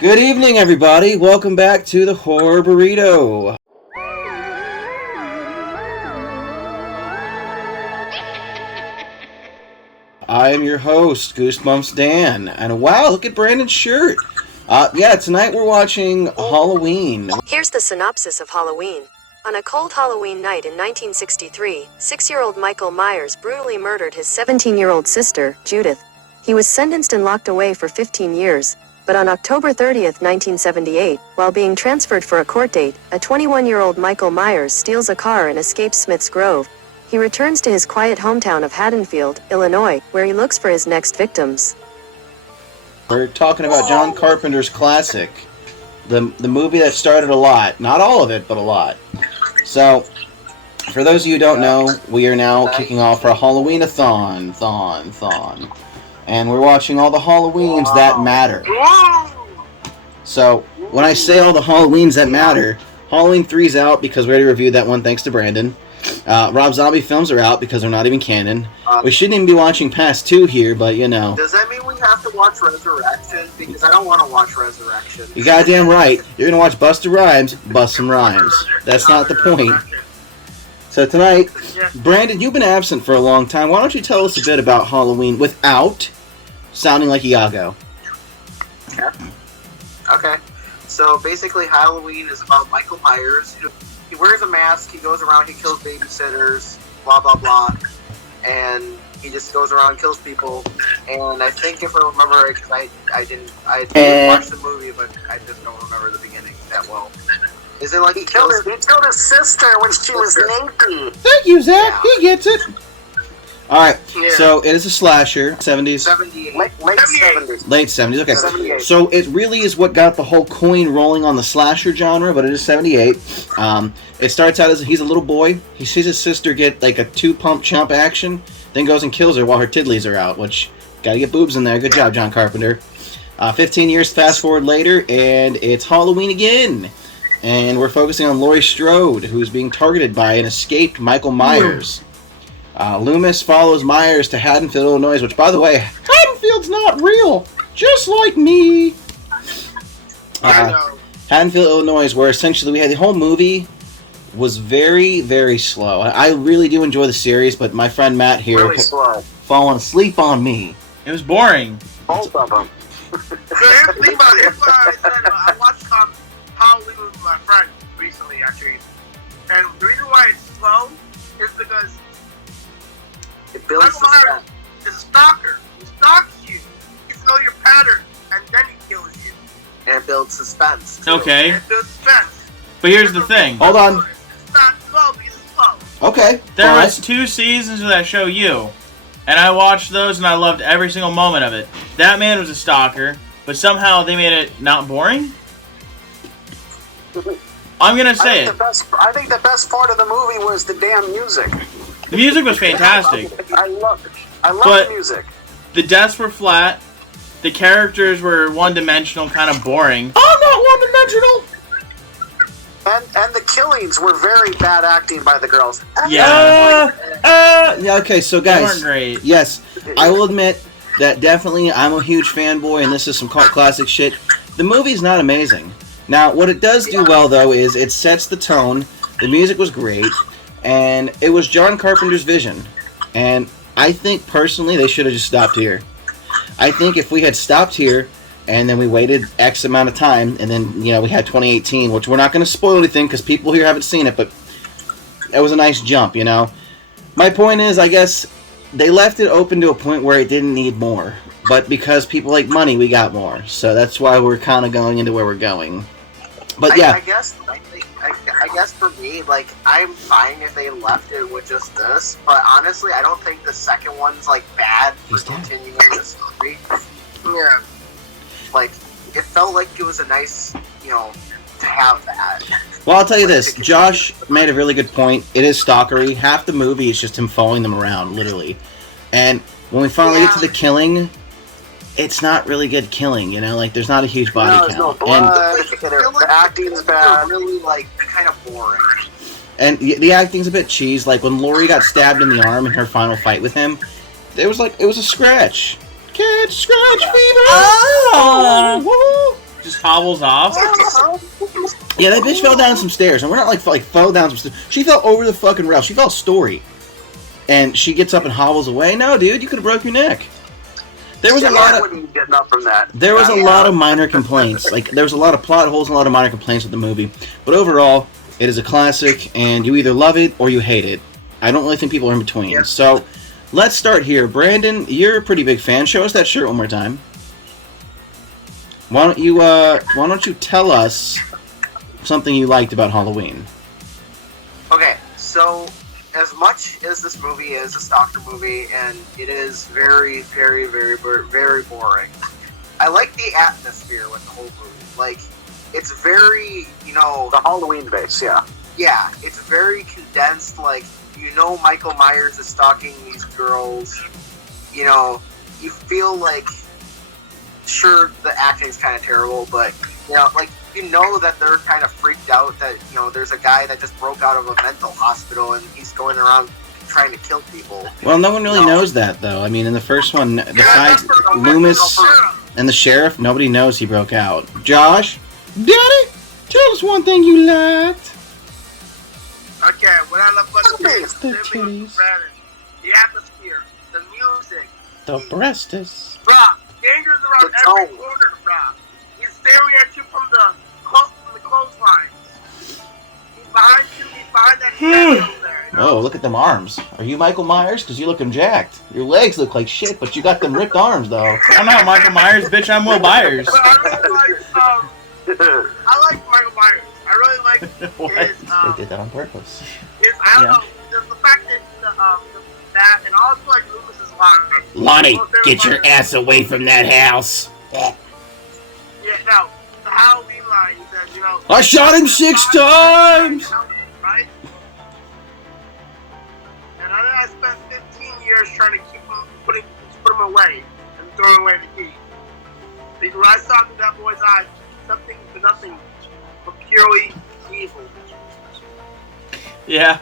Good evening, everybody. Welcome back to the Horror Burrito. I am your host, Goosebumps Dan. And wow, look at Brandon's shirt. Tonight we're watching Halloween. Here's the synopsis of Halloween. On a cold Halloween night in 1963, 6-year-old Michael Myers brutally murdered his 17-year-old sister, Judith. He was sentenced and locked away for 15 years. But on October 30th, 1978, while being transferred for a court date, a 21-year-old Michael Myers steals a car and escapes Smith's Grove. He returns to his quiet hometown of Haddonfield, Illinois, where he looks for his next victims. We're talking about John Carpenter's classic, the movie that started a lot. Not all of it, but a lot. So, for those of you who don't know, we are now kicking off our Halloween-a-thon, and we're watching all the Halloweens that matter. So, when I say all the Halloweens that matter, Halloween 3's out because we already reviewed that one thanks to Brandon. Rob Zombie films are out because they're not even canon. We shouldn't even be watching past 2 here, but you know. Does that mean we have to watch Resurrection? Because I don't want to watch Resurrection. You're goddamn right. You're going to watch Busta Rhymes, bust some rhymes. That's not the point. So tonight, Brandon, you've been absent for a long time. Why don't you tell us a bit about Halloween without sounding like Iago? Okay. So basically, Halloween is about Michael Myers. He wears a mask, he goes around, he kills babysitters, blah, blah, blah. And he just goes around and kills people. And I think if I remember right, because I didn't watch the movie, but I just don't remember the beginning that well. Is it like he killed his sister when she was naked? Thank you, Zach. Yeah. He gets it. Alright, so it is a slasher. 70s? 78. Late 70s. Late 70s, okay. 78. So it really is what got the whole coin rolling on the slasher genre, but it is 78. It starts out as he's a little boy. He sees his sister get like a 2-pump chump action, then goes and kills her while her tiddlies are out, which, gotta get boobs in there. Good job, John Carpenter. 15 years fast forward later, and it's Halloween again. And we're focusing on Laurie Strode, who's being targeted by an escaped Michael Myers. Loomis follows Myers to Haddonfield, Illinois, which, by the way, Haddonfield's not real, just like me. Haddonfield, Illinois, where essentially we had the whole movie was very, very slow. I really do enjoy the series, but my friend Matt here falling asleep on me. It was boring. Both of them. So here's the thing about it. Here's what I said. I watched Halloween with my friend recently, actually. And the reason why it's slow is because Michael Myers is a stalker. He stalks you. He gets to know your pattern, and then he kills you. And builds suspense, too. Okay. And builds suspense. But here's the thing. Hold on. It's not slow because it's slow. Okay. There was 2 seasons of that show, You. And I watched those, and I loved every single moment of it. That man was a stalker, but somehow they made it not boring? I'm gonna say it. I think the best part of the movie was the damn music. The music was fantastic. I love the music. The deaths were flat. The characters were one-dimensional, kind of boring. I'm not one-dimensional! And the killings were very bad acting by the girls. Yeah. Okay, so guys. They weren't great. Yes, I will admit that definitely I'm a huge fanboy, and this is some cult classic shit. The movie's not amazing. Now, what it does do well, though, is it sets the tone. The music was great, and it was John Carpenter's vision. And I think, personally, they should have just stopped here. I think if we had stopped here, and then we waited X amount of time, and then, you know, we had 2018, which we're not going to spoil anything, because people here haven't seen it, but it was a nice jump, you know? My point is, I guess, they left it open to a point where it didn't need more. But because people like money, we got more. So that's why we're kind of going into where we're going. But yeah. I guess for me, like, I'm fine if they left it with just this. But honestly, I don't think the second one's, like, bad for continuing the story. Yeah. Like, it felt like it was a nice, you know, to have that. Well, I'll tell you this. Josh made a really good point. It is stalkery. Half the movie is just him following them around, literally. And when we finally get to the killing, it's not really good killing, you know? Like, there's not a huge body count. No blood, the acting's bad. Really, like, kind of boring. And the acting's a bit cheese. Like, when Laurie got stabbed in the arm in her final fight with him, it was a scratch. Catch, scratch, fever! Oh! just hobbles off. Yeah, that bitch fell down some stairs, and we're not like fell down some stairs. She fell over the fucking rail. She fell a story, and she gets up and hobbles away. No, dude, you could have broke your neck. There was a lot of wouldn't get up from that. there was a lot of minor complaints. Like there was a lot of plot holes and a lot of minor complaints with the movie. But overall, it is a classic, and you either love it or you hate it. I don't really think people are in between. Yep. So let's start here. Brandon, you're a pretty big fan. Show us that shirt one more time. Why don't you tell us something you liked about Halloween? Okay, so as much as this movie is a stalker movie, and it is very, very, very, very boring, I like the atmosphere with the whole movie. Like, it's very, The Halloween base, yeah. yeah, it's very condensed. Like, Michael Myers is stalking these girls. You feel like, sure, the acting's kind of terrible, but, that they're kind of freaked out that, there's a guy that just broke out of a mental hospital and he's going around trying to kill people. Well, no one really knows that, though. I mean, in the first one, besides Loomis and the sheriff, nobody knows he broke out. Josh? Daddy, tell us one thing you liked. Okay, what I love about the movie is The Brandon, titties. the atmosphere, the music. The breastus. Bruh, danger's around The every tone. corner, bruh. He's staring at you from the clotheslines. He's behind you, he's behind that shadow over there, Oh, look at them arms. Are you Michael Myers? Because you're looking jacked. Your legs look like shit, but you got them ripped arms, though. I'm not Michael Myers, bitch. I'm Will Byers. But I really like Michael Myers. I really like What? his, They did that on purpose. I don't know, the fact that that, and also like Loomis's line. Lonnie, Well, there get was your ass away from that house. Yeah, no, the Halloween line, he says, I shot him 6 times! Right? And I spent 15 years trying to keep him, put him away, and throwing away the key. Because when I saw through that boy's eyes, something for nothing, but purely evil. Yeah.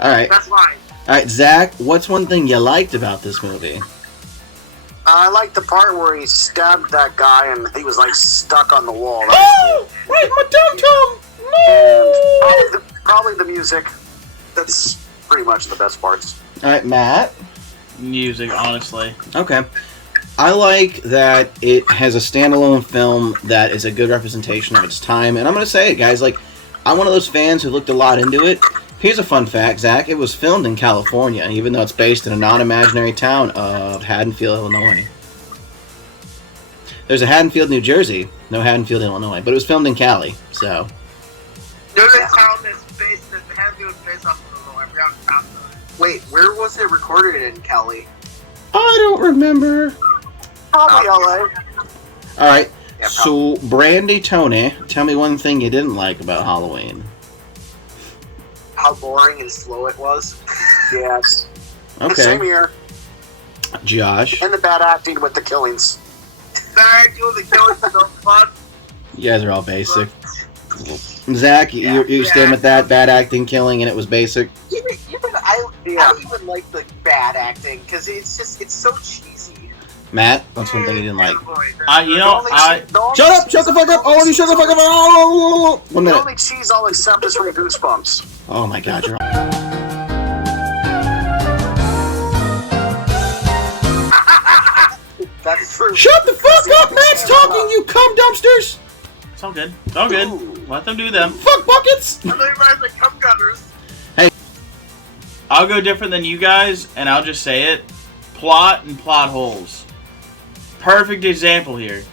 Alright, That's mine. alright, Zach, what's one thing you liked about this movie? I like the part where he stabbed that guy and he was like stuck on the wall. Oh! Right, my tum-tum! And probably the music. That's pretty much the best parts. Alright, Matt? Music, honestly. Okay. I like that it has a standalone film that is a good representation of its time, and I'm going to say it, guys, like, I'm one of those fans who looked a lot into it. Here's a fun fact, Zach. It was filmed in California, even though it's based in a non-imaginary town of Haddonfield, Illinois. There's a Haddonfield, New Jersey. No Haddonfield, Illinois. But it was filmed in Cali, so... There's a town that's based, that the Haddonfield is based off of Illinois. I forgot the town. Wait, where was it recorded in Cali? I don't remember. Probably LA. Alright, Yeah, so, Brandy Tony, tell me one thing you didn't like about Halloween. How boring and slow it was. Yes. Same Okay. here. Josh, And the bad acting with the killings. Sorry, do the killings of those fun. you guys are all basic. Zach, you stand with that? Bad acting, killing, and it was basic? I don't even like the bad acting because it's so cheesy. Matt, what's one thing you didn't like? Shut up! Shut the fuck up! All of you shut the fuck up! Oh, 1 The minute. only cheese I'll accept is from Goosebumps. Oh my god, you're on. That's true. Shut the fuck up! Matt's talking, you cum dumpsters! It's all good. It's all good. Let them do them. Fuck buckets! I know you guys like cum gunners. I'll go different than you guys, and I'll just say it. Plot and plot holes. Perfect example here.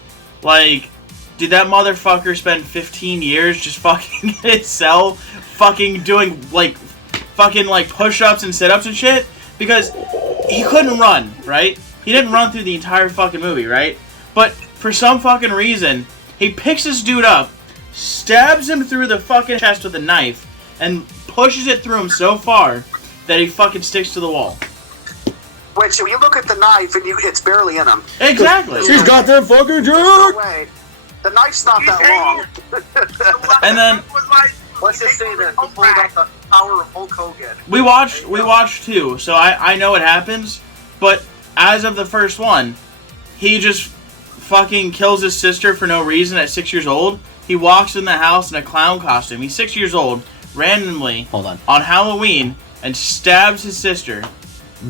Like, did that motherfucker spend 15 years just fucking in his cell, fucking doing, like, fucking, like, push-ups and sit-ups and shit? Because he couldn't run, right? He didn't run through the entire fucking movie, right? But for some fucking reason, he picks this dude up, stabs him through the fucking chest with a knife, and pushes it through him so far that he fucking sticks to the wall. Which, when you look at the knife, and it's barely in him. Exactly. She's got that fucking No jerk! way. The knife's not that long. And then Let's just say that he pulled out the power of Hulk Hogan. we watched two, so I know what happens. But as of the first one, he just fucking kills his sister for no reason at 6 years old. He walks in the house in a clown costume. He's 6 years old, randomly, Hold on. Halloween, and stabs his sister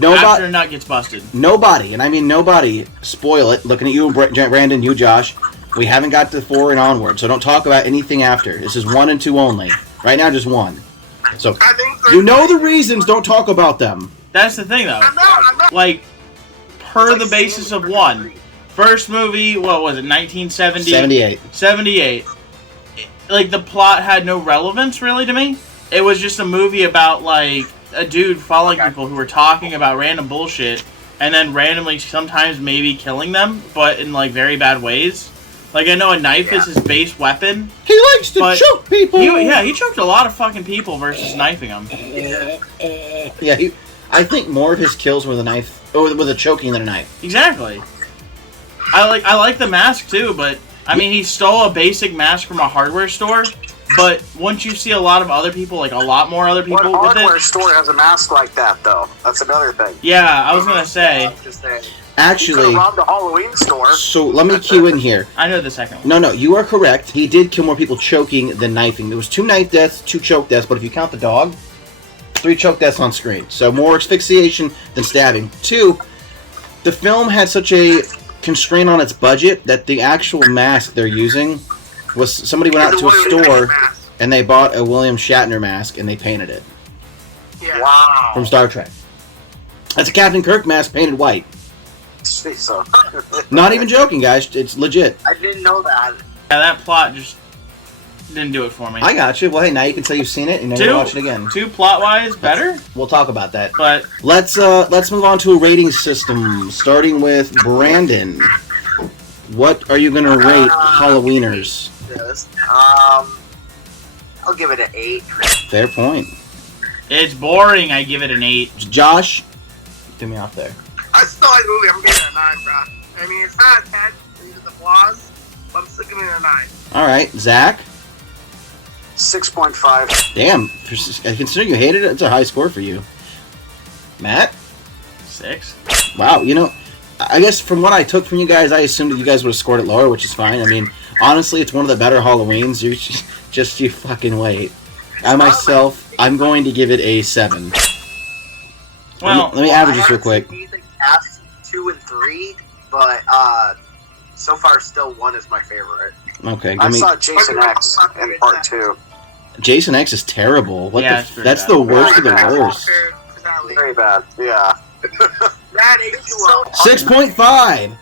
after a nut gets busted. Nobody, and I mean nobody, spoil it. Looking at you, Brandon, you, Josh. We haven't got to 4 and onward, so don't talk about anything after. This is 1 and 2 only. Right now, just 1. So, you know the reasons, don't talk about them. That's the thing, though. I'm not. Like, per the basis of 1. First movie, what was it, 1970? 78. 78. Like, the plot had no relevance, really, to me. It was just a movie about, like, a dude following people who were talking about random bullshit, and then randomly, sometimes maybe killing them, but in, like, very bad ways. Like, I know a knife is his base weapon. He likes to choke people! He choked a lot of fucking people versus knifing them. Yeah, I think more of his kills were the knife, or with a choking than a knife. Exactly. I like the mask too, but I mean he stole a basic mask from a hardware store. But once you see a lot of other people, like a lot more other people What with hardware it. store has a mask like that though? That's another thing. Yeah, I was gonna say. Actually, you robbed a Halloween store. So let me cue in here. I know the second one. No, you are correct. He did kill more people choking than knifing. There was 2 knife deaths, 2 choke deaths, but if you count the dog, 3 choke deaths on screen. So more asphyxiation than stabbing. 2, the film had such a constraint on its budget that the actual mask they're using was somebody went out to a store and they bought a William Shatner mask and they painted it. Yeah. Wow. From Star Trek. That's a Captain Kirk mask painted white. So. Not even joking, guys. It's legit. I didn't know that. Yeah, that plot just didn't do it for me. I got you. Well, hey, now you can say you've seen it and never watch it again. 2 plot-wise better, We'll talk about that. but Let's move on to a rating system, starting with Brandon. What are you gonna rate Halloweeners? I'll give it an 8. Fair point. it's boring. I give it an 8. Josh, get me off there. I still like the movie. I'm giving it a 9, bro. I mean, it's not a 10 because of the flaws, but I'm still giving it a 9. All right, Zach. 6.5. Damn, considering you hated it, it's a high score for you. Matt. 6. Wow, you know, I guess from what I took from you guys, I assumed that you guys would have scored it lower, which is fine. I mean, honestly, it's one of the better Halloweens. You just you fucking wait. I myself, I'm going to give it a 7. Well, let me average this real quick. Past 2 and 3, but so far still 1 is my favorite. Okay, I saw Jason X in part 2. Jason X is terrible. What Yeah, the? it's pretty That's bad. the worst of the worst. Very bad. Yeah. That ate you up. 6.5.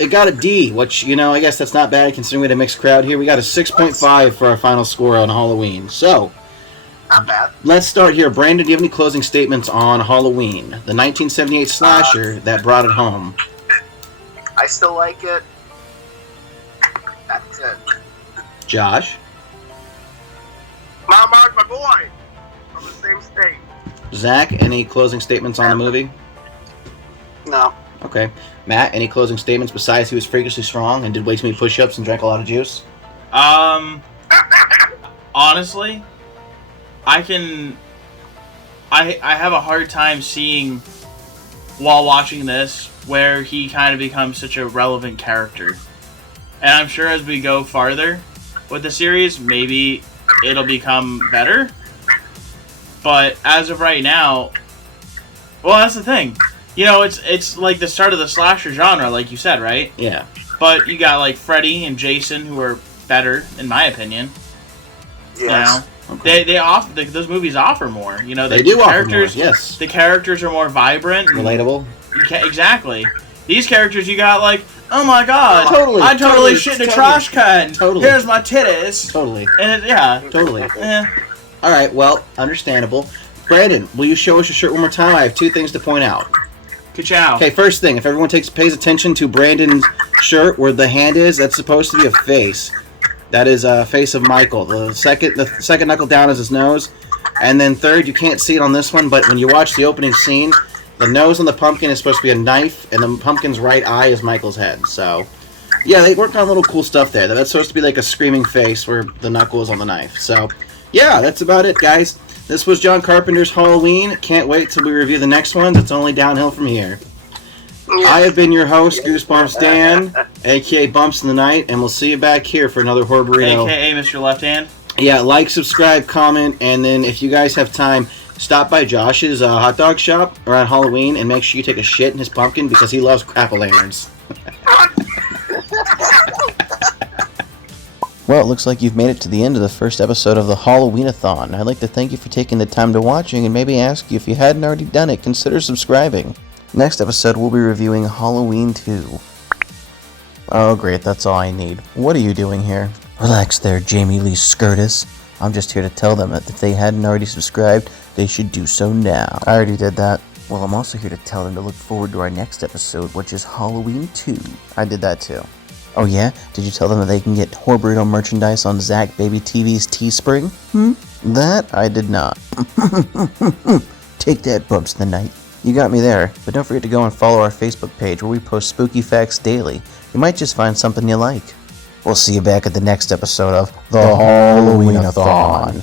It got a D, which, you know, I guess that's not bad considering we had a mixed crowd here. We got a 6.5 for our final score on Halloween. So, Not bad. let's start here. Brandon, do you have any closing statements on Halloween, the 1978 slasher that brought it home? I still like it. That's it. Josh? Mark, my boy, from the same state. Zach, any closing statements on the movie? No. Okay. Matt, any closing statements besides he was freakishly strong and did way too many push-ups and drank a lot of juice? Honestly, I have a hard time seeing, while watching this, where he kind of becomes such a relevant character. And I'm sure as we go farther with the series, maybe it'll become better. But as of right now, well, that's the thing. You know, it's like the start of the slasher genre, like you said, right? Yeah. But you got like Freddy and Jason, who are better, in my opinion. Yes. You know? Okay. They offer those movies offer more. You know, They do the offer more, characters. yes. The characters are more vibrant. and Relatable? Exactly. These characters, you got like, oh my god, Totally, I totally totally, shit in a totally. trash can. Totally. Here's my titties. Totally. And yeah, Totally. eh. All right, well, understandable. Brandon, will you show us your shirt one more time? I have 2 things to point out. Ka-chow. Okay, first thing, if everyone pays attention to Brandon's shirt, where the hand is, that's supposed to be a face. That is a face of Michael. The second knuckle down is his nose, and then third, you can't see it on this one, but when you watch the opening scene, the nose on the pumpkin is supposed to be a knife, and the pumpkin's right eye is Michael's head. So, yeah, they worked on little cool stuff there. That's supposed to be like a screaming face where the knuckle is on the knife. So, yeah, that's about it, guys. This was John Carpenter's Halloween. Can't wait till we review the next ones. It's only downhill from here. I have been your host, Goosebumps Dan, aka Bumps in the Night, and we'll see you back here for another horror burrito. AKA Mr. Left Hand. Yeah, like, subscribe, comment, and then if you guys have time, stop by Josh's hot dog shop around Halloween and make sure you take a shit in his pumpkin because he loves crap-o'-lanterns. Well, it looks like you've made it to the end of the first episode of the Halloween-a-thon. I'd like to thank you for taking the time to watching and maybe ask you if you hadn't already done it, consider subscribing. Next episode, we'll be reviewing Halloween 2. Oh, great, that's all I need. What are you doing here? Relax there, Jamie Lee Curtis. I'm just here to tell them that if they hadn't already subscribed, they should do so now. I already did that. Well, I'm also here to tell them to look forward to our next episode, which is Halloween 2. I did that too. Oh yeah? Did you tell them that they can get Horror Burrito merchandise on Zach Baby TV's Teespring? That I did not. Take that, Bumps in the Night. You got me there, but don't forget to go and follow our Facebook page where we post spooky facts daily. You might just find something you like. We'll see you back at the next episode of the Halloween-a-thon.